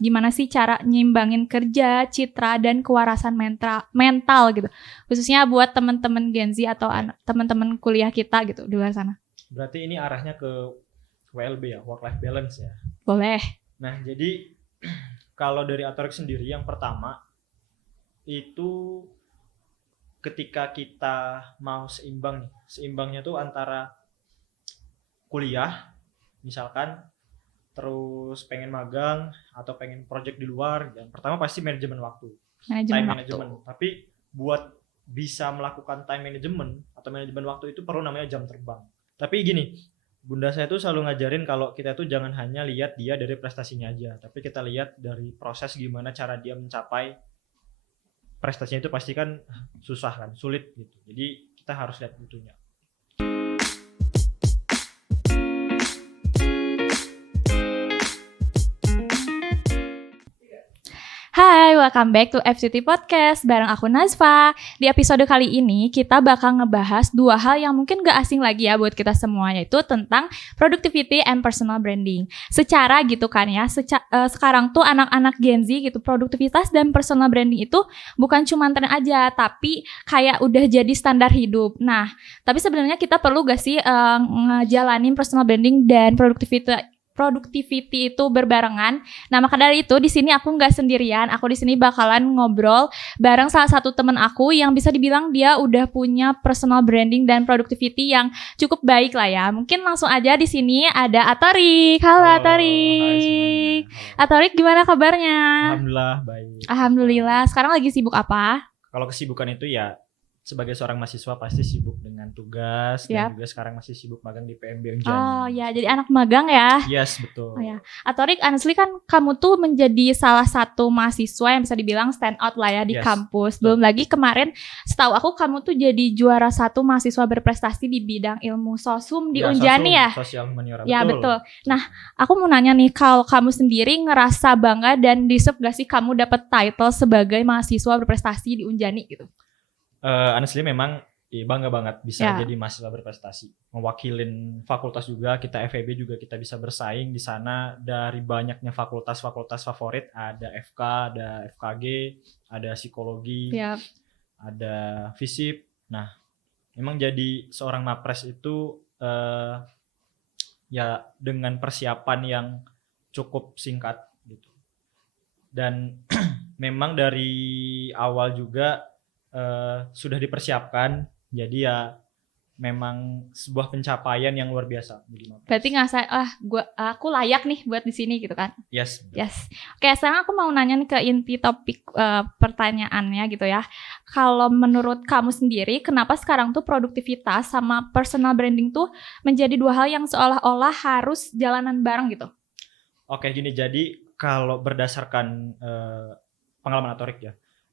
gimana sih cara nyimbangin kerja, citra, dan kewarasan mental gitu. Khususnya buat teman-teman Gen Z atau teman-teman kuliah kita gitu di luar sana. Berarti ini arahnya ke WLB ya, work life balance ya. Boleh. Nah, jadi kalau dari Atorik sendiri yang pertama itu ketika kita mau seimbang nih. Seimbangnya tuh antara kuliah misalkan terus pengen magang atau pengen project di luar, yang pertama pasti manajemen waktu. Time management. Tapi buat bisa melakukan time management atau manajemen waktu itu perlu namanya jam terbang. Tapi gini, bunda saya tuh selalu ngajarin kalau kita tuh jangan hanya lihat dia dari prestasinya aja, tapi kita lihat dari proses gimana cara dia mencapai prestasinya. Itu pasti kan susah kan, sulit gitu. Jadi kita harus lihat itunya. Hai, welcome back to FCT Podcast bareng aku Nazfa. Di episode kali ini kita bakal ngebahas dua hal yang mungkin gak asing lagi ya buat kita semua, yaitu tentang productivity and personal branding. Secara gitu kan ya, sekarang tuh anak-anak Gen Z gitu, produktivitas dan personal branding itu bukan cuma tren aja, tapi kayak udah jadi standar hidup. Nah, tapi sebenarnya kita perlu gak sih ngejalanin personal branding dan productivity itu berbarengan. Nah, maka dari itu di sini aku nggak sendirian. Aku di sini bakalan ngobrol bareng salah satu teman aku yang bisa dibilang dia udah punya personal branding dan productivity yang cukup baik lah ya. Mungkin langsung aja di sini ada Atorik. Halo Atorik. Atorik, gimana kabarnya? Alhamdulillah baik. Alhamdulillah. Sekarang lagi sibuk apa? Kalau kesibukan itu ya sebagai seorang mahasiswa pasti sibuk dengan tugas. Dan juga sekarang masih sibuk magang di PMB Unjani. Oh ya, jadi anak magang ya? Yes, betul. Oh ya, Atorik, honestly kan kamu tuh menjadi salah satu mahasiswa yang bisa dibilang stand out lah ya di kampus. Belum lagi kemarin setahu aku kamu tuh jadi juara 1 mahasiswa berprestasi di bidang ilmu sosum di Unjani ya? Sosial humaniora. Ya betul. Nah, aku mau nanya nih, kalau kamu sendiri ngerasa bangga dan deserve gak sih kamu dapat title sebagai mahasiswa berprestasi di Unjani gitu? Honestly memang bangga banget bisa jadi mahasiswa berprestasi, mewakilin fakultas juga. Kita FEB juga kita bisa bersaing di sana dari banyaknya fakultas-fakultas favorit. Ada FK, ada FKG, ada psikologi, ada FISIP. Nah, memang jadi seorang mapres itu ya dengan persiapan yang cukup singkat gitu. Dan memang dari awal juga sudah dipersiapkan, jadi ya memang sebuah pencapaian yang luar biasa. Berarti ngerasa aku layak nih buat di sini gitu kan? Yes. Oke, sekarang aku mau nanya nih ke inti topik pertanyaannya gitu ya. Kalau menurut kamu sendiri, kenapa sekarang tuh produktivitas sama personal branding tuh menjadi dua hal yang seolah-olah harus jalanan bareng gitu? Oke, gini, jadi kalau berdasarkan pengalaman Atorik ya.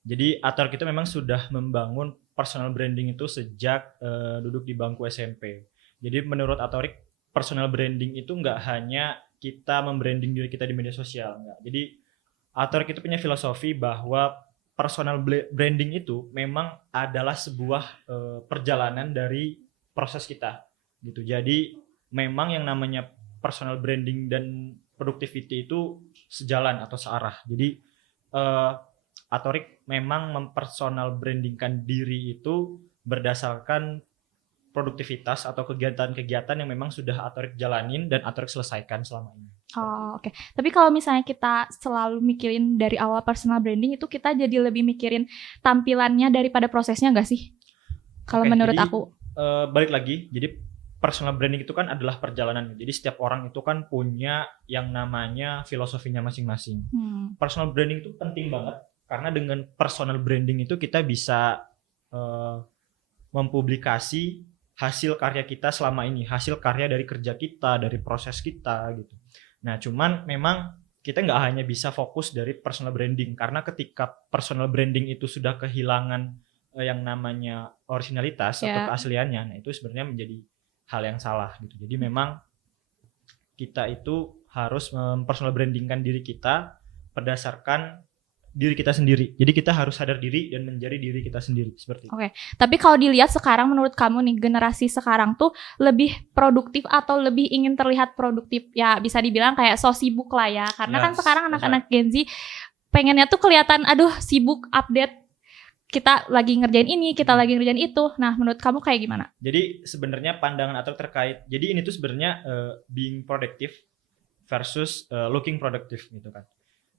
Jadi Atorik itu memang sudah membangun personal branding itu sejak duduk di bangku SMP. Jadi menurut Atorik, personal branding itu nggak hanya kita membranding diri kita di media sosial, nggak. Jadi Atorik itu punya filosofi bahwa personal branding itu memang adalah sebuah perjalanan dari proses kita, gitu. Jadi memang yang namanya personal branding dan productivity itu sejalan atau searah. Jadi Atorik memang mempersonal brandingkan diri itu berdasarkan produktivitas atau kegiatan-kegiatan yang memang sudah Atorik jalanin dan Atorik selesaikan selama ini. Oh, oke. Tapi kalau misalnya kita selalu mikirin dari awal personal branding itu, kita jadi lebih mikirin tampilannya daripada prosesnya nggak sih? Kalau menurut aku. Balik lagi, jadi personal branding itu kan adalah perjalanan. Jadi setiap orang itu kan punya yang namanya filosofinya masing-masing. Personal branding itu penting banget. Karena dengan personal branding itu kita bisa mempublikasi hasil karya kita selama ini, hasil karya dari kerja kita, dari proses kita gitu. Nah, cuman memang kita nggak hanya bisa fokus dari personal branding, karena ketika personal branding itu sudah kehilangan yang namanya originalitas atau keasliannya, nah itu sebenarnya menjadi hal yang salah gitu. Jadi memang kita itu harus mempersonal brandingkan diri kita berdasarkan diri kita sendiri. Jadi kita harus sadar diri dan menjadi diri kita sendiri seperti itu. Oke. Tapi kalau dilihat sekarang menurut kamu nih generasi sekarang tuh lebih produktif atau lebih ingin terlihat produktif? Ya bisa dibilang kayak so sibuk lah ya. Karena kan sekarang anak-anak Gen Z pengennya tuh kelihatan aduh sibuk update. Kita lagi ngerjain ini, kita lagi ngerjain itu. Nah, menurut kamu kayak gimana? Jadi sebenarnya pandangan atau terkait. Jadi ini tuh sebenarnya being productive versus looking productive gitu kan.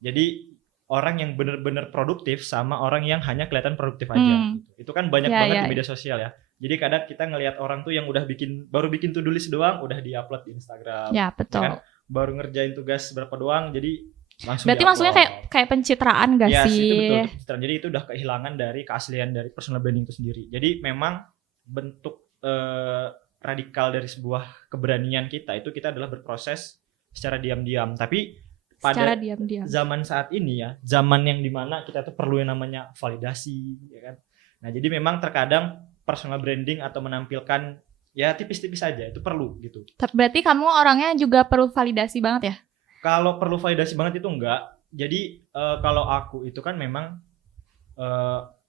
Jadi orang yang benar-benar produktif sama orang yang hanya kelihatan produktif aja. Gitu. Itu kan banyak banget di media sosial ya. Jadi kadang kita ngelihat orang tuh yang udah baru bikin to-do list doang, udah diupload di Instagram. Ya betul. Kan? Baru ngerjain tugas berapa doang, jadi langsung. Berarti maksudnya kayak pencitraan gak sih? Iya, itu betul. Pencitraan. Jadi itu udah kehilangan dari keaslian dari personal branding itu sendiri. Jadi memang bentuk radikal dari sebuah keberanian kita itu kita adalah berproses secara diam-diam. Tapi pada zaman saat ini ya, zaman yang dimana kita tuh perlu yang namanya validasi, ya kan. Nah jadi memang terkadang personal branding atau menampilkan ya tipis-tipis aja itu perlu gitu. Berarti kamu orangnya juga perlu validasi banget ya? Kalau perlu validasi banget itu enggak. Jadi kalau aku itu kan memang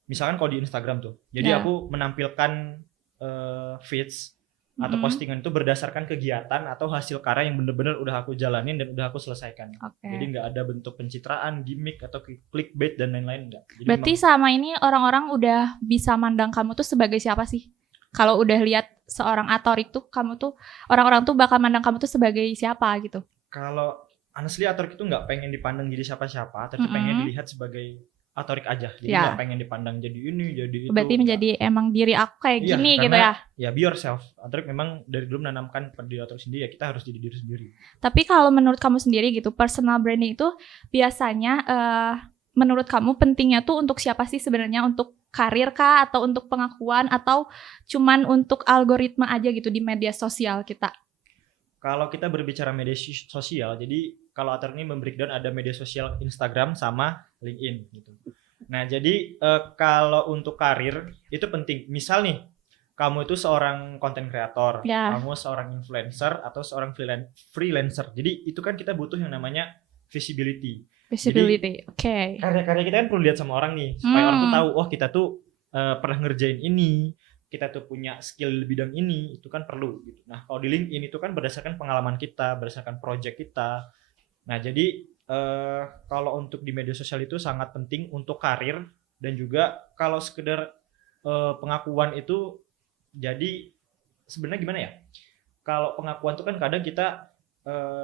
misalkan kalau di Instagram tuh, jadi aku menampilkan feeds atau postingan itu berdasarkan kegiatan atau hasil karya yang benar-benar udah aku jalanin dan udah aku selesaikan. Jadi nggak ada bentuk pencitraan, gimmick atau clickbait dan lain-lain enggak. Jadi berarti sama ini orang-orang udah bisa mandang kamu tuh sebagai siapa sih? Kalau udah lihat seorang Atorik tuh kamu tuh orang-orang tuh bakal mandang kamu tuh sebagai siapa gitu? Kalau honestly Atorik itu nggak pengen dipandang jadi siapa-siapa, tapi pengen dilihat sebagai Atorik aja. Jadi nggak pengen dipandang jadi ini, jadi itu. Berarti menjadi emang diri aku kayak gini gitu ya? Ya be yourself. Atorik memang dari dulu menanamkan pada diri Atorik sendiri ya kita harus jadi diri sendiri. Tapi kalau menurut kamu sendiri gitu, personal branding itu biasanya menurut kamu pentingnya tuh untuk siapa sih sebenarnya? Untuk karir kah? Atau untuk pengakuan? Atau cuman untuk algoritma aja gitu di media sosial kita? Kalau kita berbicara media sosial, jadi kalau Atorik ini membreakdown ada media sosial Instagram sama LinkedIn gitu. Nah jadi kalau untuk karir itu penting. Misal nih, kamu itu seorang content creator, kamu seorang influencer atau seorang freelancer. Jadi itu kan kita butuh yang namanya visibility. Oke. Karya-karya kita kan perlu lihat sama orang nih, supaya orang tuh tahu, oh kita tuh pernah ngerjain ini, kita tuh punya skill di bidang ini, itu kan perlu gitu. Nah kalau di LinkedIn itu kan berdasarkan pengalaman kita, berdasarkan project kita. Nah jadi kalau untuk di media sosial itu sangat penting untuk karir dan juga kalau sekedar pengakuan itu jadi sebenarnya gimana ya? Kalau pengakuan itu kan kadang kita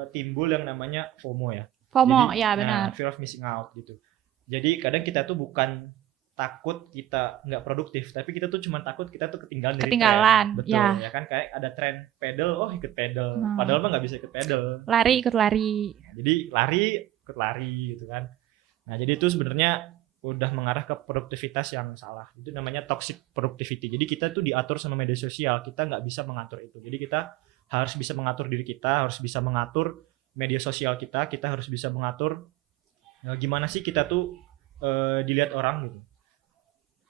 timbul yang namanya FOMO ya. FOMO, ya benar. Fear of missing out gitu. Jadi kadang kita tuh bukan takut kita nggak produktif, tapi kita tuh cuma takut kita tuh ketinggalan dari tren. Betul ya kan, kayak ada tren pedal, oh ikut pedal, padahal mah nggak bisa ikut pedal. Lari ikut lari. Jadi lari ikut lari gitu kan. Nah jadi itu sebenarnya udah mengarah ke produktivitas yang salah. Itu namanya toxic productivity. Jadi kita tuh diatur sama media sosial, kita nggak bisa mengatur itu. Jadi kita harus bisa mengatur diri kita, harus bisa mengatur media sosial kita, kita harus bisa mengatur gimana sih kita tuh dilihat orang gitu.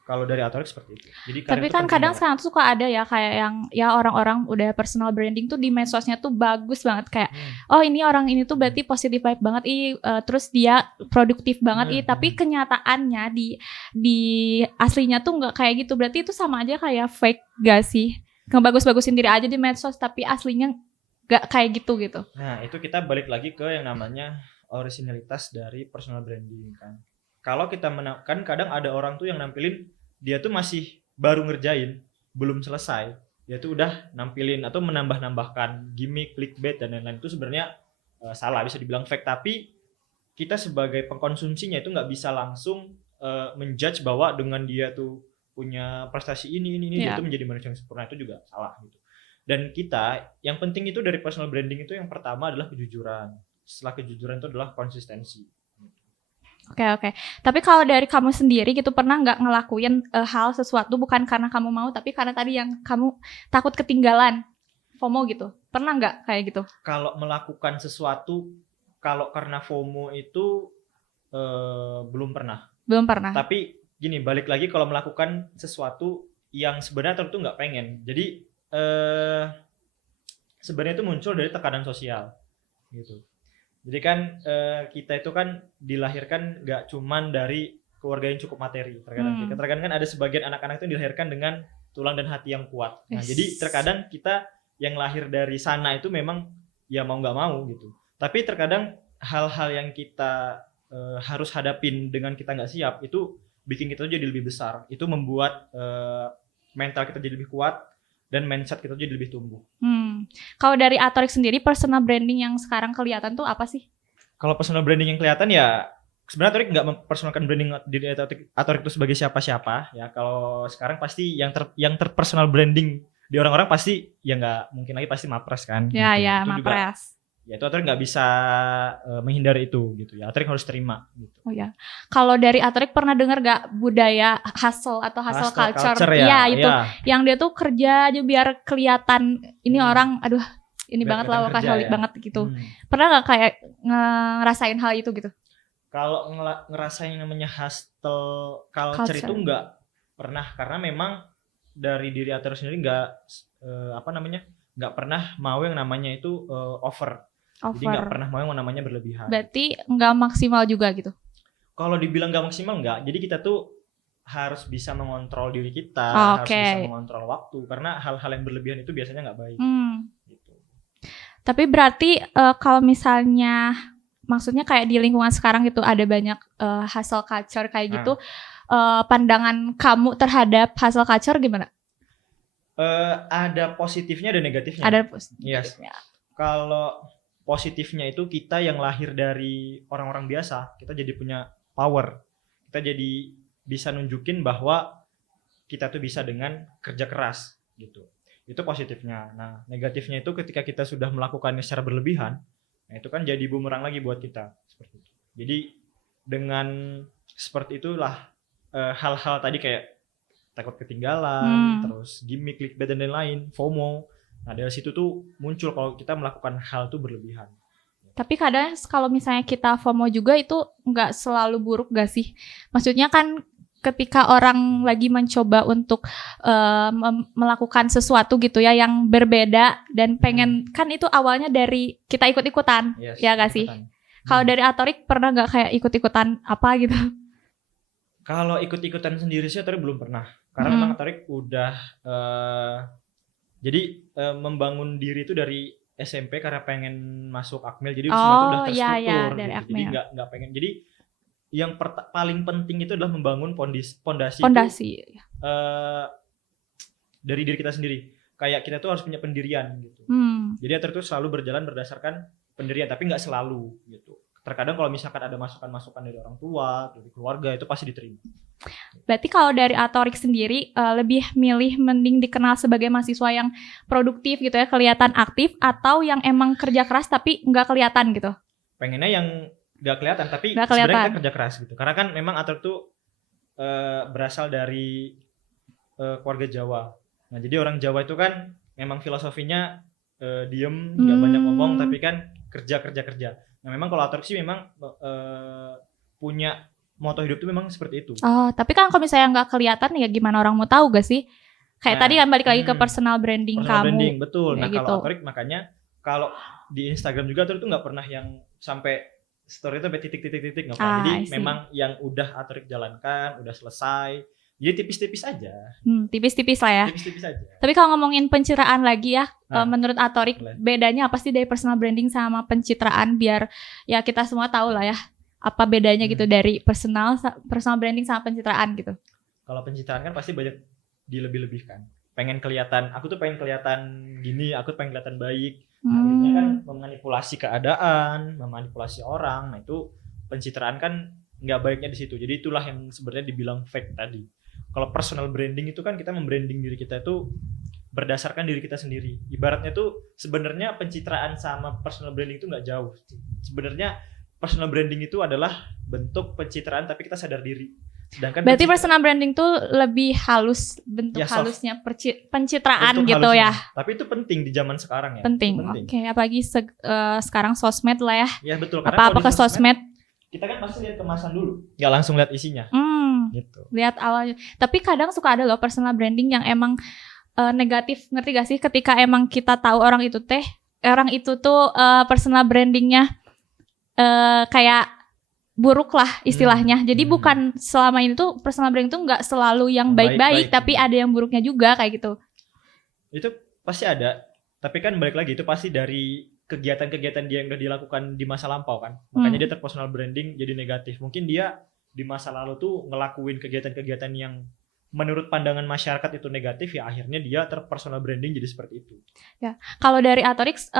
Kalau dari Atorik seperti itu. Jadi tapi kan kadang sekarang tuh suka ada ya kayak yang ya orang-orang udah personal branding tuh di medsosnya tuh bagus banget kayak oh ini orang ini tuh berarti positive vibe banget terus dia produktif banget tapi kenyataannya di aslinya tuh nggak kayak gitu. Berarti itu sama aja kayak fake gak sih? Ngebagus-bagusin diri aja di medsos tapi aslinya nggak kayak gitu. Nah itu kita balik lagi ke yang namanya originalitas dari personal branding kan. Kalau kita kan kadang ada orang tuh yang nampilin dia tuh masih baru ngerjain, belum selesai, dia tuh udah nampilin atau menambahkan gimmick, clickbait dan lain-lain. Itu sebenarnya salah, bisa dibilang fake. Tapi kita sebagai pengkonsumsinya itu nggak bisa langsung menjudge bahwa dengan dia tuh punya prestasi ini dia tuh menjadi manusia yang sempurna, itu juga salah gitu. Dan kita yang penting itu dari personal branding itu yang pertama adalah kejujuran. Setelah kejujuran itu adalah konsistensi. Oke. Tapi kalau dari kamu sendiri gitu pernah nggak ngelakuin hal sesuatu bukan karena kamu mau tapi karena tadi yang kamu takut ketinggalan FOMO gitu? Pernah nggak kayak gitu? Kalau melakukan sesuatu kalau karena FOMO itu belum pernah. Belum pernah. Tapi gini, balik lagi kalau melakukan sesuatu yang sebenarnya tentu nggak pengen. Jadi sebenarnya itu muncul dari tekanan sosial gitu. Jadi kan kita itu kan dilahirkan nggak cuman dari keluarga yang cukup materi. Terkadang kan ada sebagian anak-anak itu dilahirkan dengan tulang dan hati yang kuat. Nah, jadi terkadang kita yang lahir dari sana itu memang ya mau nggak mau gitu. Tapi terkadang hal-hal yang kita harus hadapin dengan kita nggak siap itu bikin kita jadi lebih besar. Itu membuat mental kita jadi lebih kuat dan mindset kita jadi lebih tumbuh. Kalau dari Atorik sendiri, personal branding yang sekarang kelihatan tuh apa sih? Kalau personal branding yang kelihatan ya sebenarnya Atorik nggak mempersonalkan branding diri Atorik itu sebagai siapa-siapa ya. Kalau sekarang pasti yang terpersonal branding di orang-orang pasti ya nggak mungkin lagi pasti Mapres kan. Ya gitu. ya Itu Mapres. Ya itu Atorik nggak bisa menghindari itu gitu ya. Atorik harus terima gitu. Oh ya. Kalau dari Atorik pernah dengar gak budaya hustle atau hustle culture? Ya, itu. Ya. Yang dia tuh kerja aja biar kelihatan ini orang aduh ini biar banget lah workaholic banget gitu. Pernah gak kayak ngerasain hal itu gitu? Kalau ngerasain yang namanya hustle culture itu nggak pernah, karena memang dari diri Atorik sendiri nggak pernah mau yang namanya itu over. Jadi nggak pernah mau yang namanya berlebihan. Berarti nggak maksimal juga gitu? Kalau dibilang nggak maksimal nggak. Jadi kita tuh harus bisa mengontrol diri kita, harus bisa mengontrol waktu. Karena hal-hal yang berlebihan itu biasanya nggak baik. Gitu. Tapi berarti kalau misalnya, maksudnya kayak di lingkungan sekarang gitu ada banyak hustle culture kayak gitu. Pandangan kamu terhadap hustle culture gimana? Ada positifnya, ada negatifnya. Ada positifnya. Yes. Kalau positifnya itu kita yang lahir dari orang-orang biasa, kita jadi punya power. Kita jadi bisa nunjukin bahwa kita tuh bisa dengan kerja keras gitu. Itu positifnya. Nah, negatifnya itu ketika kita sudah melakukannya secara berlebihan, nah itu kan jadi bumerang lagi buat kita seperti itu. Jadi dengan seperti itulah hal-hal tadi kayak takut ketinggalan, terus gimmick, clickbait dan lain-lain, FOMO. Nah dari situ tuh muncul kalau kita melakukan hal itu berlebihan. Tapi kadang kalau misalnya kita FOMO juga itu nggak selalu buruk gak sih? Maksudnya kan ketika orang lagi mencoba untuk melakukan sesuatu gitu ya yang berbeda dan pengen, kan itu awalnya dari kita ikut-ikutan, ya gak sih? Kalau dari Atorik pernah gak kayak ikut-ikutan apa gitu? Kalau ikut-ikutan sendiri sih Atorik belum pernah. Karena memang Atorik udah jadi membangun diri itu dari SMP karena pengen masuk Akmil, jadi semua itu udah terstruktur dari gitu. Akmil. Jadi nggak pengen. Jadi yang paling penting itu adalah membangun pondasi dari diri kita sendiri. Kayak kita tuh harus punya pendirian gitu. Jadi Atorik itu selalu berjalan berdasarkan pendirian, tapi nggak selalu gitu. Terkadang kalau misalkan ada masukan-masukan dari orang tua, dari keluarga, itu pasti diterima. Berarti kalau dari Atorik sendiri lebih milih mending dikenal sebagai mahasiswa yang produktif gitu ya, kelihatan aktif, atau yang emang kerja keras tapi nggak kelihatan gitu? Pengennya yang nggak kelihatan tapi sebenarnya kita kerja keras gitu. Karena kan memang Atorik tuh berasal dari keluarga Jawa. Nah jadi orang Jawa itu kan memang filosofinya diem, nggak banyak ngomong, tapi kan kerja. Nah memang kalau Atorik sih memang punya moto hidup itu memang seperti itu. Oh, tapi kan kalau misalnya nggak kelihatan ya gimana orang mau tahu gak sih? Kayak tadi kan balik lagi ke personal branding kamu. Branding, betul. Nah gitu. kalau Atorik makanya kalau di Instagram juga Atorik tuh nggak pernah yang sampai story itu sampai titik nggak pernah. Jadi memang yang udah Atorik jalankan, udah selesai. Jadi tipis-tipis aja. Tipis-tipis lah ya. Tipis-tipis aja. Tapi kalau ngomongin pencitraan lagi ya, menurut Atorik bedanya apa sih dari personal branding sama pencitraan, biar ya kita semua tahu lah ya apa bedanya gitu dari personal branding sama pencitraan gitu. Kalau pencitraan kan pasti banyak dilebih-lebihkan. Pengen kelihatan, aku tuh pengen kelihatan gini, aku pengen kelihatan baik. Akhirnya kan memanipulasi keadaan, memanipulasi orang. Nah itu pencitraan kan nggak baiknya di situ. Jadi itulah yang sebenarnya dibilang fake tadi. Kalau personal branding itu kan kita membranding diri kita itu berdasarkan diri kita sendiri. Ibaratnya tuh sebenarnya pencitraan sama personal branding itu nggak jauh. Sebenarnya personal branding itu adalah bentuk pencitraan tapi kita sadar diri. Sedangkan berarti personal branding tuh lebih halus, bentuk ya, halusnya pencitraan bentuk gitu halusnya. Ya. Tapi itu penting di zaman sekarang ya. Penting. Oke, apalagi sekarang sosmed lah ya. Ya betul. Apa ke sosmed kita kan pasti lihat kemasan dulu, nggak langsung lihat isinya. Gitu. Lihat awalnya. Tapi kadang suka ada loh personal branding yang emang negatif, ngerti gak sih? Ketika emang kita tahu orang itu tuh personal brandingnya kayak buruk lah istilahnya. Jadi Hmm. bukan selama ini tuh personal branding tuh nggak selalu yang baik-baik, Baik-baik. tapi ada yang buruknya juga kayak gitu. Itu pasti ada, tapi kan balik lagi itu pasti dari kegiatan-kegiatan dia yang udah dilakukan di masa lampau kan, makanya dia terpersonal branding jadi negatif. Mungkin dia di masa lalu tuh ngelakuin kegiatan-kegiatan yang menurut pandangan masyarakat itu negatif, ya akhirnya dia terpersonal branding jadi seperti itu. Kalau dari Atorix,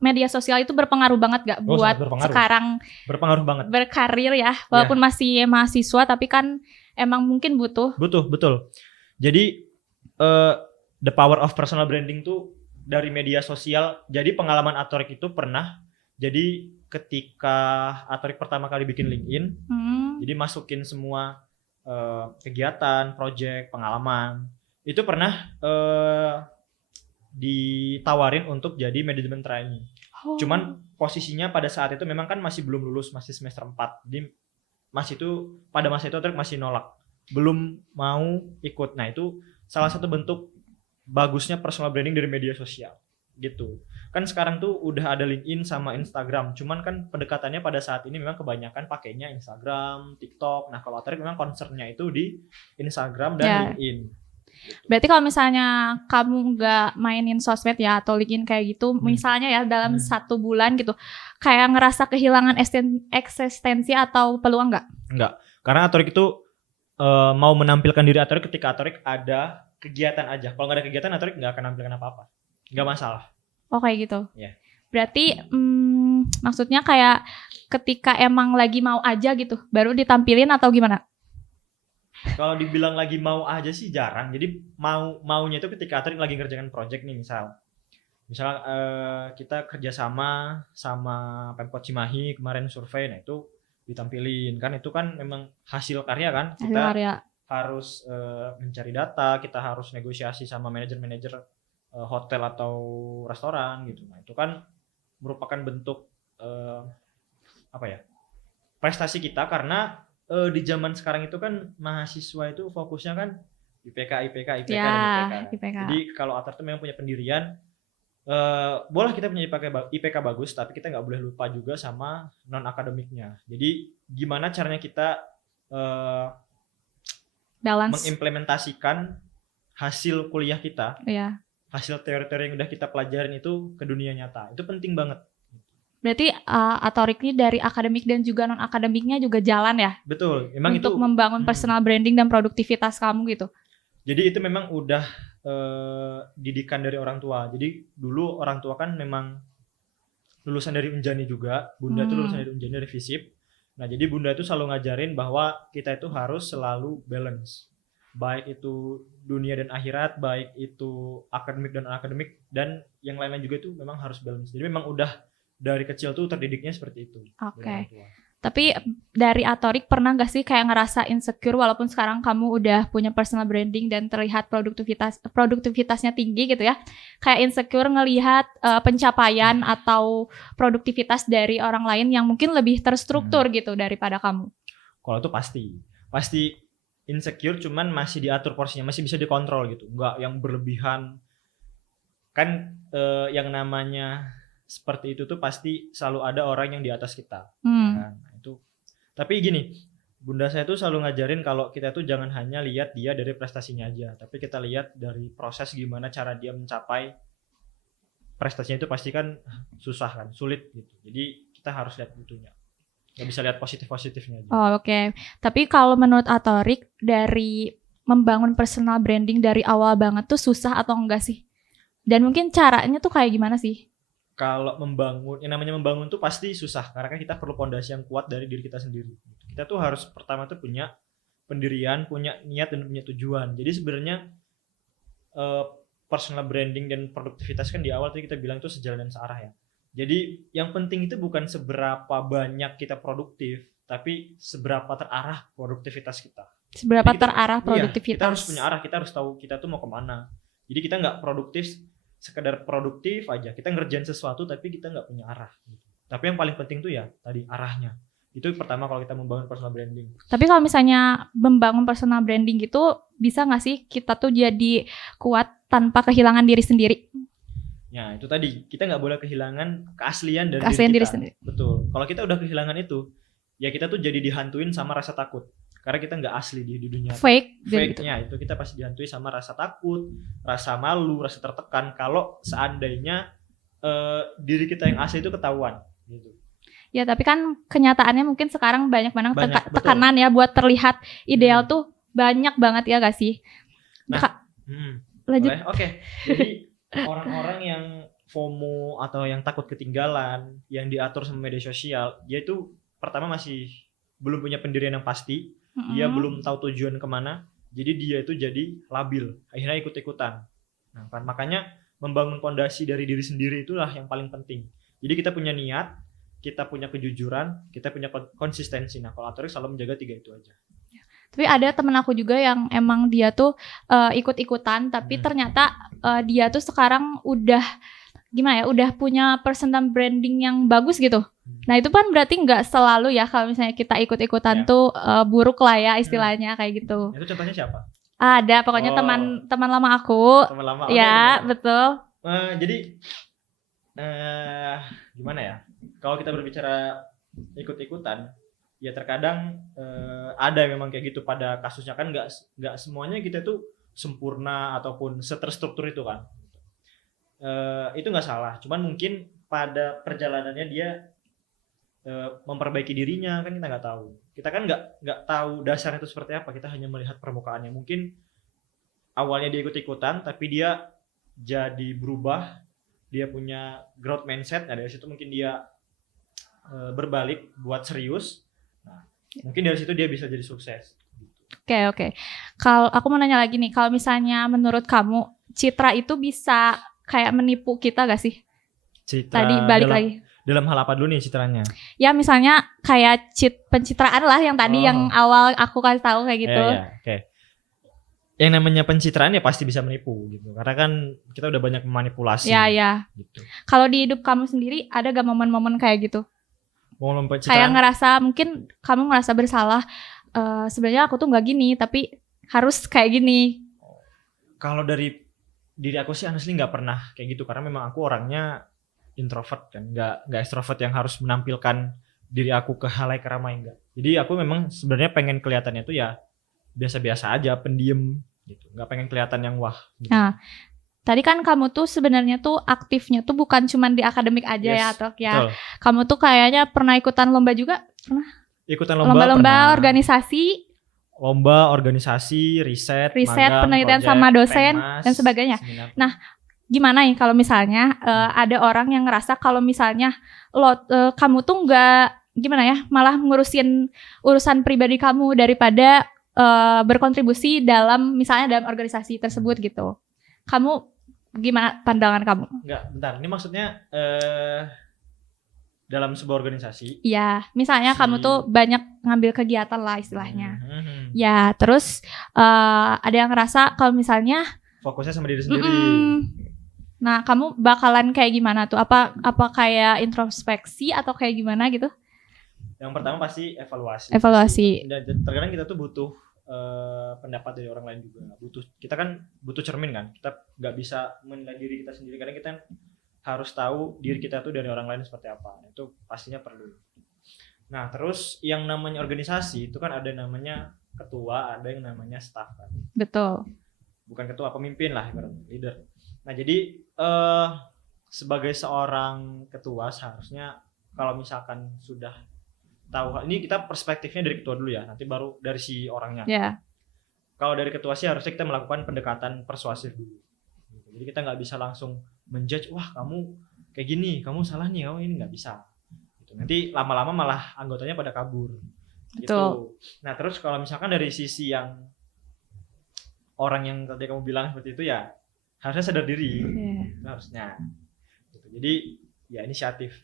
media sosial itu berpengaruh banget gak Oh, buat sangat berpengaruh. sekarang Berpengaruh banget. berkarir ya, walaupun masih mahasiswa tapi kan emang mungkin butuh. Betul. Jadi the power of personal branding tuh dari media sosial. Jadi pengalaman Atorik itu pernah, jadi ketika Atorik pertama kali bikin LinkedIn, jadi masukin semua kegiatan, project, pengalaman, itu pernah ditawarin untuk jadi manajemen trainee. Cuman posisinya pada saat itu memang kan masih belum lulus, masih semester 4. Jadi masih itu pada masa itu Atorik masih nolak, belum mau ikut. Nah, itu salah satu bentuk bagusnya personal branding dari media sosial gitu. Kan sekarang tuh udah ada LinkedIn sama Instagram, cuman kan pendekatannya pada saat ini memang kebanyakan pakainya Instagram, TikTok. Nah, kalau Atorik memang concernnya itu di Instagram dan LinkedIn. Berarti kalau misalnya kamu nggak mainin sosmed ya atau LinkedIn kayak gitu, misalnya ya dalam 1 bulan gitu, kayak ngerasa kehilangan eksistensi atau peluang nggak? Enggak, karena Atorik itu mau menampilkan diri Atorik ketika Atorik ada kegiatan aja. Kalau nggak ada kegiatan, Atorik nggak akan nampilkan apa-apa, nggak masalah. Oh kayak gitu. Yeah. Berarti maksudnya kayak ketika emang lagi mau aja gitu, baru ditampilin atau gimana? Kalau dibilang lagi mau aja sih jarang. Jadi maunya itu ketika Atorik lagi ngerjakan project nih, misal kita kerjasama sama Pemkot Cimahi kemarin survei, nah itu ditampilin kan. Itu kan memang hasil karya kan, kita harus mencari data, kita harus negosiasi sama manajer-manajer hotel atau restoran gitu. Nah, itu kan merupakan bentuk prestasi kita, karena di zaman sekarang itu kan mahasiswa itu fokusnya kan IPK dan IPK. Jadi kalau Atar tuh memang punya pendirian, boleh kita punya IPK bagus, tapi kita nggak boleh lupa juga sama non akademiknya. Jadi gimana caranya kita balance, mengimplementasikan hasil kuliah kita, hasil teori-teori yang udah kita pelajarin itu ke dunia nyata. Itu penting banget. Berarti Atorik ini dari akademik dan juga non akademiknya juga jalan ya? Betul, memang untuk itu membangun personal branding dan produktivitas kamu gitu. Jadi itu memang udah didikan dari orang tua. Jadi dulu orang tua kan memang lulusan dari Unjani juga, bunda tuh lulusan dari Unjani, dari FISIP. Nah, jadi bunda itu selalu ngajarin bahwa kita itu harus selalu balance, baik itu dunia dan akhirat, baik itu akademik dan non akademik, dan yang lain-lain juga itu memang harus balance. Jadi memang udah dari kecil tuh terdidiknya seperti itu. Oke. Tapi dari Atorik pernah gak sih kayak ngerasa insecure walaupun sekarang kamu udah punya personal branding dan terlihat produktivitasnya tinggi gitu ya? Kayak insecure ngelihat pencapaian atau produktivitas dari orang lain yang mungkin lebih terstruktur gitu daripada kamu? Kalau itu pasti insecure, cuman masih diatur porsinya, masih bisa dikontrol gitu, nggak yang berlebihan. Kan yang namanya seperti itu tuh pasti selalu ada orang yang di atas kita. Nah, itu. Tapi gini, bunda saya tuh selalu ngajarin kalau kita tuh jangan hanya lihat dia dari prestasinya aja, tapi kita lihat dari proses gimana cara dia mencapai prestasinya. Itu pasti kan susah kan, sulit gitu. Jadi kita harus lihat itunya, nggak bisa lihat positifnya aja. Oh, oke. Tapi kalau menurut Atorik, dari membangun personal branding dari awal banget tuh susah atau enggak sih? Dan mungkin caranya tuh kayak gimana sih? Kalau yang namanya membangun tuh pasti susah, karena kan kita perlu fondasi yang kuat dari diri kita sendiri. Kita tuh harus pertama tuh punya pendirian, punya niat, dan punya tujuan. Jadi sebenarnya personal branding dan produktivitas kan di awal tuh kita bilang tuh sejalan dan searah ya. Jadi yang penting itu bukan seberapa banyak kita produktif, tapi seberapa terarah produktivitas kita. Seberapa terarah produktivitas. Iya, kita harus punya arah, kita harus tahu kita tuh mau kemana. Jadi kita nggak produktif sekedar produktif aja, kita ngerjain sesuatu tapi kita nggak punya arah gitu. Tapi yang paling penting tuh ya tadi arahnya. Itu pertama kalau kita membangun personal branding. Tapi kalau misalnya membangun personal branding gitu, bisa nggak sih kita tuh jadi kuat tanpa kehilangan diri sendiri? Ya itu tadi, kita nggak boleh kehilangan keaslian dari Keaslian diri diri kita. sendiri. Betul. Kalau kita udah kehilangan itu, ya kita tuh jadi dihantuin sama rasa takut. Karena kita nggak asli di dunia. Fake gitu. Fake-nya itu kita pasti dihantui sama rasa takut, rasa malu, rasa tertekan. Kalau seandainya diri kita yang asli itu ketahuan. Gitu. Ya tapi kan kenyataannya mungkin sekarang banyak Betul. tekanan ya buat terlihat ideal tuh banyak banget ya gak sih? Nah, lanjut. boleh? Oke. Jadi orang-orang yang FOMO atau yang takut ketinggalan, yang diatur sama media sosial, dia itu pertama masih belum punya pendirian yang pasti, dia belum tahu tujuan kemana, jadi dia itu jadi labil, akhirnya ikut-ikutan. Nah, kan makanya membangun fondasi dari diri sendiri itulah yang paling penting. Jadi kita punya niat, kita punya kejujuran, kita punya konsistensi. Nah, kalau Atorik selalu menjaga 3 itu aja. Tapi ada temen aku juga yang emang dia tuh ikut-ikutan, tapi ternyata dia tuh sekarang udah gimana ya, udah punya personal branding yang bagus gitu. Nah itu kan berarti nggak selalu ya kalau misalnya kita ikut-ikutan tuh buruk lah ya istilahnya kayak gitu. Itu contohnya siapa? Ada, pokoknya teman lama aku. Teman lama. Ya, betul. Jadi gimana ya? Kalau kita berbicara ikut-ikutan, ya terkadang ada memang kayak gitu pada kasusnya, kan nggak semuanya kita tuh sempurna ataupun terstruktur itu kan. Itu nggak salah, cuman mungkin pada perjalanannya dia memperbaiki dirinya, kan kita nggak tahu. Kita kan nggak tahu dasarnya itu seperti apa, kita hanya melihat permukaannya. Mungkin awalnya dia ikut-ikutan tapi dia jadi berubah, dia punya growth mindset. Nah dari situ mungkin dia berbalik buat serius. Nah, mungkin dari situ dia bisa jadi sukses. Oke. Kalau aku mau nanya lagi nih, kalau misalnya menurut kamu citra itu bisa kayak menipu kita gak sih? Citra tadi balik lagi. Dalam hal apa dulu nih citranya? Ya misalnya kayak pencitraan lah yang tadi yang awal aku kasih tahu kayak gitu. Ya, oke. Yang namanya pencitraan ya pasti bisa menipu gitu. Karena kan kita udah banyak memanipulasi. Ya. Gitu. Kalau di hidup kamu sendiri ada gak momen-momen kayak gitu? Momen pencitraan? Kayak ngerasa mungkin kamu ngerasa bersalah. Sebenarnya aku tuh nggak gini, tapi harus kayak gini. Kalau dari diri aku sih honestly nggak pernah kayak gitu, karena memang aku orangnya introvert kan, nggak extrovert yang harus menampilkan diri aku ke halayak ramai, enggak. Jadi aku memang sebenarnya pengen kelihatannya tuh ya biasa-biasa aja, pendiam gitu, nggak pengen kelihatan yang wah. Gitu. Nah, tadi kan kamu tuh sebenarnya tuh aktifnya tuh bukan cuma di akademik aja ya, atau ya. Betul. Kamu tuh kayaknya pernah ikutan lomba juga, pernah? Ikutan lomba-lomba pernah. organisasi, riset, magang, penelitian project, sama dosen penmas, dan sebagainya. seminar. Nah, gimana nih kalau misalnya ada orang yang ngerasa kalau misalnya kamu tuh nggak gimana ya, malah ngurusin urusan pribadi kamu daripada berkontribusi dalam misalnya dalam organisasi tersebut gitu. Kamu gimana pandangan kamu? Enggak, bentar. Ini maksudnya dalam sebuah organisasi. Iya, misalnya kamu tuh banyak ngambil kegiatan lah istilahnya. Ya, terus ada yang ngerasa kalau misalnya fokusnya sama diri sendiri. Nah, kamu bakalan kayak gimana tuh? Apa kayak introspeksi atau kayak gimana gitu? Yang pertama pasti evaluasi. Dan terkadang kita tuh butuh pendapat dari orang lain juga. Kita kan butuh cermin kan. Kita nggak bisa menilai diri kita sendiri, karena kita harus tahu diri kita tuh dari orang lain seperti apa. Itu pastinya perlu. Nah, terus yang namanya organisasi itu kan ada namanya ketua, ada yang namanya staff kan. Betul. Bukan ketua, pemimpin lah, leader. Nah, jadi sebagai seorang ketua seharusnya kalau misalkan sudah tahu, ini kita perspektifnya dari ketua dulu ya, nanti baru dari si orangnya. Yeah. Kalau dari ketua sih harusnya kita melakukan pendekatan persuasif dulu. Jadi kita nggak bisa langsung menjudge, wah kamu kayak gini, kamu salah nih, kamu ini, nggak bisa. Gitu. Nanti lama-lama malah anggotanya pada kabur. Gitu. Nah terus kalau misalkan dari sisi yang orang yang tadi kamu bilang seperti itu ya, harusnya sadar diri, harusnya. Gitu. Jadi ya inisiatif.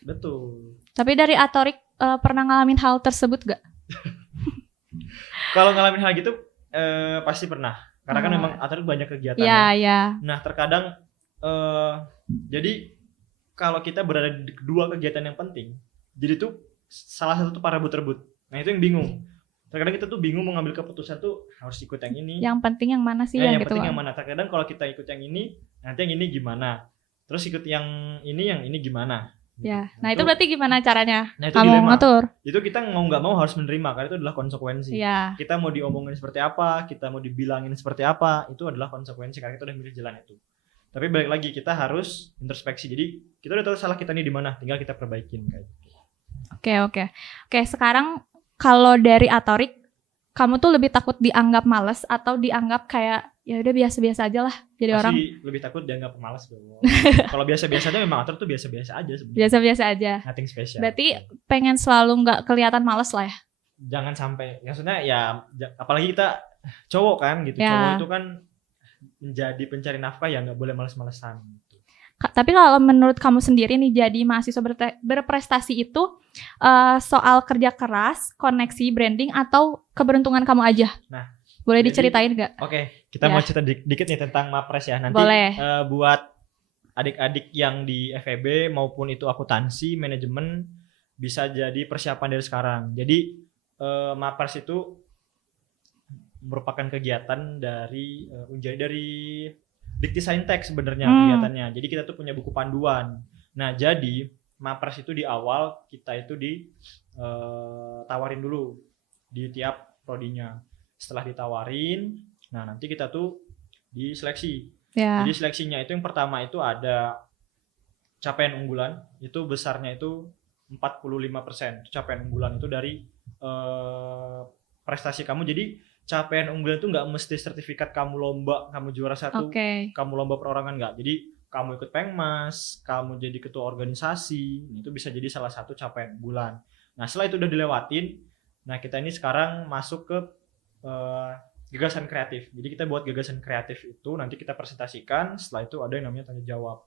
Betul. Tapi dari Atorik pernah ngalamin hal tersebut gak? Kalau ngalamin hal gitu pasti pernah. Karena kan memang Atorik banyak kegiatan. Iya. Nah terkadang jadi kalau kita berada di dua kegiatan yang penting, jadi tuh salah satu tuh para rebut-rebut. Nah itu yang bingung. Terkadang kita tuh bingung mau ngambil keputusan tuh harus ikut yang ini. Yang penting yang mana sih yang gitu penting kan. yang mana. Terkadang kalau kita ikut yang ini, nanti yang ini gimana? Terus ikut yang ini gimana? Gitu. Ya. Nah, itu berarti gimana caranya itu kamu dilema. ngatur? Itu kita mau nggak mau harus menerima karena itu adalah konsekuensi. Iya. Kita mau diomongin seperti apa, kita mau dibilangin seperti apa, itu adalah konsekuensi karena kita udah milih jalan itu. Tapi balik lagi kita harus introspeksi. Jadi kita udah tahu salah kita nih di mana, tinggal kita perbaikin kayak gitu. Oke, sekarang kalau dari Atorik, kamu tuh lebih takut dianggap males atau dianggap kayak ya udah biasa-biasa aja lah jadi orang? Pasti lebih takut dianggap pemalas dong. Kalau biasa-biasa aja memang Ator tuh biasa-biasa aja sebenarnya. Biasa-biasa aja. Nothing special. Berarti pengen selalu nggak kelihatan males lah ya? Jangan sampai, maksudnya ya apalagi kita cowok kan gitu. Ya. Cowok itu kan menjadi pencari nafkah ya nggak boleh males-malesan gitu. Tapi kalau menurut kamu sendiri nih jadi mahasiswa berprestasi itu soal kerja keras, koneksi, branding, atau keberuntungan kamu aja? Nah, boleh diceritain nggak? Oke, kita mau cerita dikit nih tentang Mapres ya. Nanti boleh. Buat adik-adik yang di FEB maupun itu akuntansi, manajemen bisa jadi persiapan dari sekarang. Jadi Mapres itu merupakan kegiatan dari Unjai dari Dikti Saintek sebenarnya kegiatannya. Jadi kita tuh punya buku panduan. Nah, jadi Mapres itu di awal kita itu ditawarin dulu di tiap prodinya. Setelah ditawarin, nah nanti kita tuh diseleksi. Ya. Jadi seleksinya itu yang pertama itu ada capaian unggulan, itu besarnya itu 45%. Capaian unggulan itu dari prestasi kamu. Jadi capaian unggulan itu nggak mesti sertifikat kamu lomba, kamu juara 1, kamu lomba perorangan, nggak. Jadi kamu ikut pengmas, kamu jadi ketua organisasi, itu bisa jadi salah satu capaian unggulan. Nah setelah itu udah dilewatin, nah kita ini sekarang masuk ke gagasan kreatif. Jadi kita buat gagasan kreatif itu nanti kita presentasikan. Setelah itu ada yang namanya tanya jawab.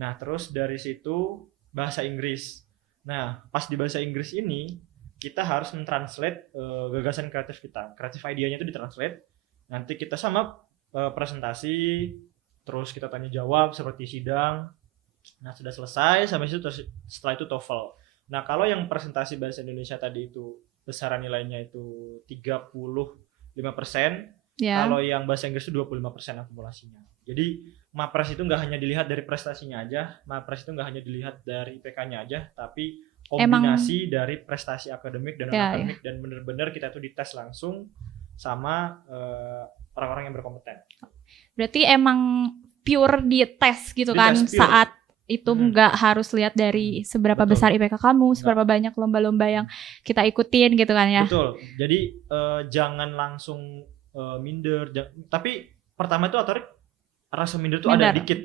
Nah terus dari situ bahasa Inggris. Nah pas di bahasa Inggris ini kita harus mentranslate gagasan kreatif kita. Kreatif idenya itu ditranslate. Nanti kita sama presentasi, terus kita tanya jawab seperti sidang. Nah sudah selesai, sampai situ setelah itu TOEFL. Nah kalau yang presentasi bahasa Indonesia tadi itu besaran nilainya itu 35%, kalau yang bahasa Inggris itu 25% akumulasinya. Jadi Mapres itu nggak hanya dilihat dari prestasinya aja, Mapres itu nggak hanya dilihat dari IPK-nya aja, tapi kombinasi dari prestasi akademik dan non-akademik, dan benar-benar kita tuh dites langsung sama orang-orang yang berkompeten. Berarti emang pure di tes gitu kan, saat itu nggak harus lihat dari seberapa besar IPK kamu, seberapa banyak lomba-lomba yang kita ikutin gitu kan ya. Betul. Jadi jangan langsung minder. Tapi pertama itu Atorik rasa minder tuh ada dikit.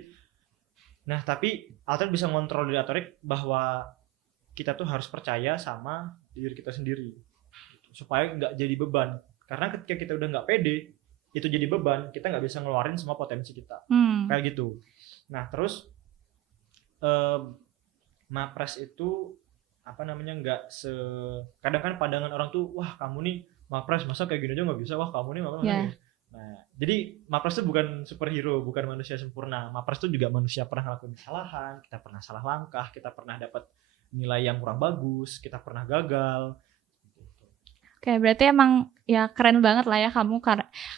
Nah tapi Atorik bisa ngontrol dari Atorik bahwa kita tuh harus percaya sama diri kita sendiri supaya nggak jadi beban. Karena ketika kita udah nggak pede, itu jadi beban, kita nggak bisa ngeluarin semua potensi kita. Kayak gitu. Nah terus Mapres itu nggak kadang kan pandangan orang tuh, wah kamu nih Mapres masa kayak gini aja nggak bisa, wah kamu nih Mapres. Nah jadi Mapres itu bukan superhero, bukan manusia sempurna. Mapres itu juga manusia pernah ngelakuin kesalahan, kita pernah salah langkah, kita pernah dapat nilai yang kurang bagus, kita pernah gagal. Oke, berarti emang ya keren banget lah ya kamu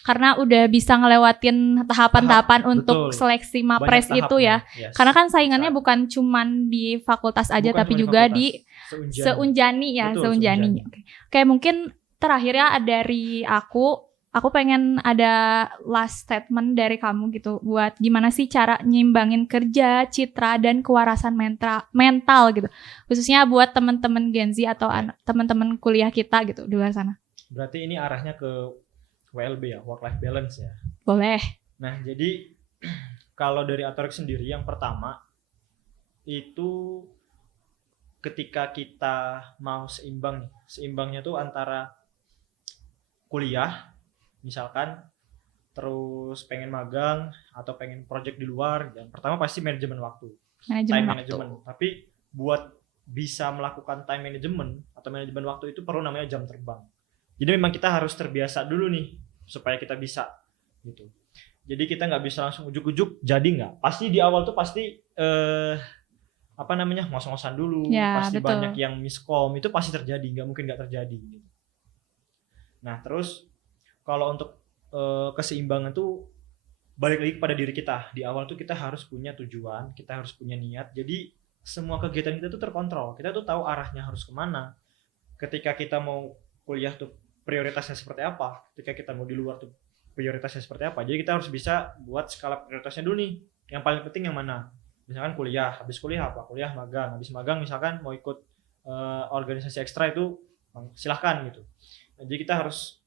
karena udah bisa ngelewatin tahapan-tahapan untuk seleksi Mapres itu ya. Karena kan saingannya bukan cuman di fakultas aja, tapi juga di Seunjani ya, Seunjani. Oke, mungkin terakhir ya dari aku pengen ada last statement dari kamu gitu buat gimana sih cara nyimbangin kerja, citra, dan kewarasan mental gitu. Khususnya buat teman-teman Gen Z atau teman-teman kuliah kita gitu di luar sana. Berarti ini arahnya ke WLB ya, work life balance ya. Boleh. Nah, jadi kalau dari Atorik sendiri yang pertama itu ketika kita mau seimbang nih. Seimbangnya tuh antara kuliah misalkan terus pengen magang atau pengen project di luar, yang pertama pasti manajemen waktu. Time management. Tapi buat bisa melakukan time management atau manajemen waktu itu perlu namanya jam terbang. Jadi memang kita harus terbiasa dulu nih supaya kita bisa gitu. Jadi kita nggak bisa langsung ujuk-ujuk jadi nggak. Pasti di awal tuh pasti ngos-ngosan dulu, pasti betul. Banyak yang miskom, itu pasti terjadi, nggak mungkin nggak terjadi gitu. Nah terus kalau untuk keseimbangan tuh balik lagi pada diri kita. Di awal tuh kita harus punya tujuan, kita harus punya niat. Jadi semua kegiatan kita tuh terkontrol. Kita tuh tahu arahnya harus kemana. Ketika kita mau kuliah tuh prioritasnya seperti apa. Ketika kita mau di luar tuh prioritasnya seperti apa. Jadi kita harus bisa buat skala prioritasnya dulu nih. Yang paling penting yang mana? Misalkan kuliah, habis kuliah apa? Kuliah magang, habis magang misalkan mau ikut organisasi ekstra itu silahkan gitu. Jadi kita harus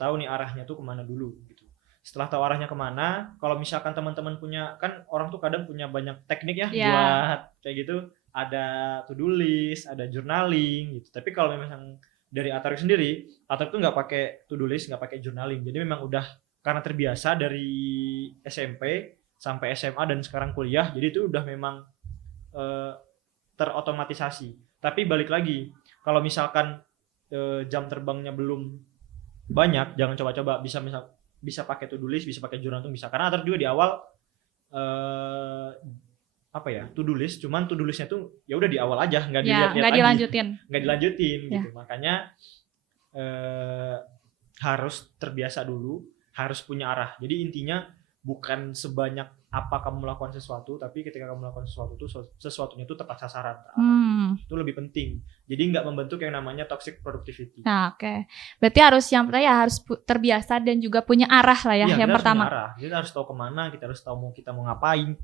tahu nih arahnya tuh kemana dulu gitu. Setelah tahu arahnya kemana, kalau misalkan teman-teman punya, kan orang tuh kadang punya banyak teknik ya buat kayak gitu, ada to do list, ada journaling gitu. Tapi kalau memang dari Atarik sendiri, Atarik tuh nggak pakai to do list, nggak pakai journaling. Jadi memang udah karena terbiasa dari SMP sampai SMA dan sekarang kuliah, jadi itu udah memang terotomatisasi. Tapi balik lagi, kalau misalkan jam terbangnya belum banyak, jangan coba-coba. Bisa pakai to do list, bisa pakai jurnal tuh bisa. Karena Atarik juga di awal to do list, cuman to do listnya tuh ya udah di awal aja, nggak dilanjutin gitu. Makanya harus terbiasa dulu, harus punya arah. Jadi intinya bukan sebanyak apa kamu melakukan sesuatu, tapi ketika kamu melakukan sesuatu tuh sesuatunya itu tepat sasaran. Itu lebih penting. Jadi nggak membentuk yang namanya toxic productivity. Nah, oke. Berarti harus yang pertama ya harus terbiasa dan juga punya arah lah ya, yang pertama. Kita harus tahu kemana, kita harus tahu kita mau ngapain.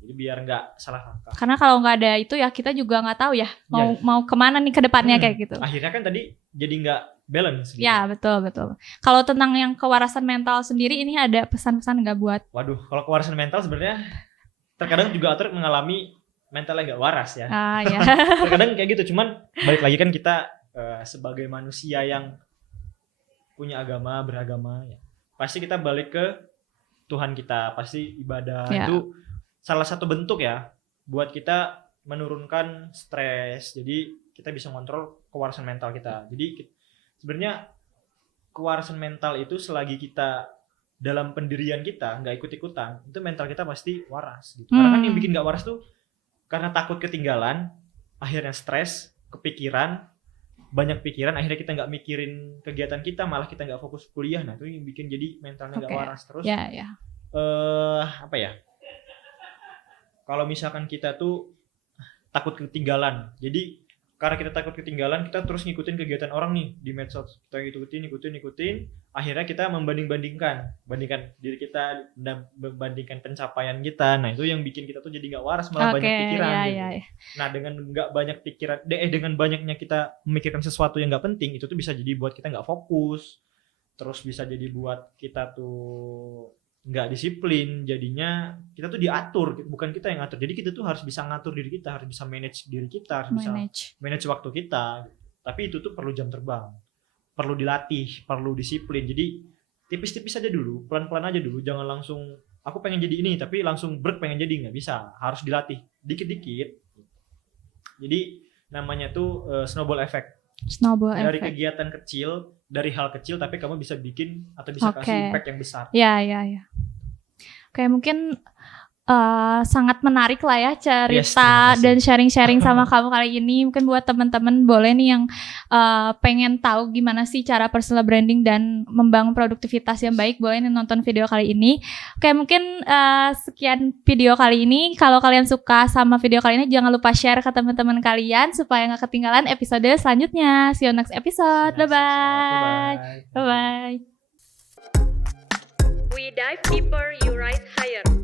Jadi biar nggak salah langkah. Karena kalau nggak ada itu ya kita juga nggak tahu ya mau kemana nih ke depannya kayak gitu. Akhirnya kan tadi jadi nggak balance gitu. Ya, betul. Kalau tentang yang kewarasan mental sendiri, ini ada pesan-pesan nggak buat? Waduh, kalau kewarasan mental sebenarnya terkadang juga Atarik mengalami mentalnya nggak waras ya. Ya. Terkadang kayak gitu, cuman balik lagi kan kita sebagai manusia yang punya beragama ya. Pasti kita balik ke Tuhan kita, pasti ibadah itu salah satu bentuk ya buat kita menurunkan stres. Jadi kita bisa kontrol kewarasan mental kita. Jadi sebenarnya kewarasan mental itu selagi kita dalam pendirian kita nggak ikut-ikutan, itu mental kita pasti waras gitu. Karena kan yang bikin nggak waras tuh karena takut ketinggalan, akhirnya stres, kepikiran, banyak pikiran, akhirnya kita nggak mikirin kegiatan kita, malah kita nggak fokus kuliah. Nah itu yang bikin jadi mentalnya nggak waras. Terus kalau misalkan kita tuh takut ketinggalan, jadi karena kita takut ketinggalan, kita terus ngikutin kegiatan orang nih di medsos. Kita ngikutin, akhirnya kita membandingkan diri kita dan membandingkan pencapaian kita. Nah itu yang bikin kita tuh jadi nggak waras, malah banyak pikiran. Nah dengan nggak banyak pikiran, dengan banyaknya kita memikirkan sesuatu yang nggak penting, itu tuh bisa jadi buat kita nggak fokus, terus bisa jadi buat kita tuh nggak disiplin. Jadinya kita tuh diatur, bukan kita yang ngatur. Jadi kita tuh harus bisa ngatur diri kita, harus bisa manage diri kita, harus bisa manage waktu kita. Tapi itu tuh perlu jam terbang, perlu dilatih, perlu disiplin. Jadi tipis-tipis aja dulu, pelan-pelan aja dulu. Jangan langsung aku pengen jadi ini tapi langsung pengen jadi, nggak bisa. Harus dilatih dikit-dikit. Jadi namanya tuh snowball effect. Dari kegiatan kecil, dari hal kecil, tapi kamu bisa bikin atau bisa kasih impact yang besar. Ya. Oke, mungkin sangat menarik lah ya cerita dan sharing-sharing sama kamu kali ini. Mungkin buat teman-teman boleh nih yang pengen tahu gimana sih cara personal branding dan membangun produktivitas yang baik, boleh nih nonton video kali ini. Oke, mungkin sekian video kali ini. Kalau kalian suka sama video kali ini, jangan lupa share ke teman-teman kalian supaya nggak ketinggalan episode selanjutnya. See you next episode. Bye-bye. We dive deeper, you rise higher.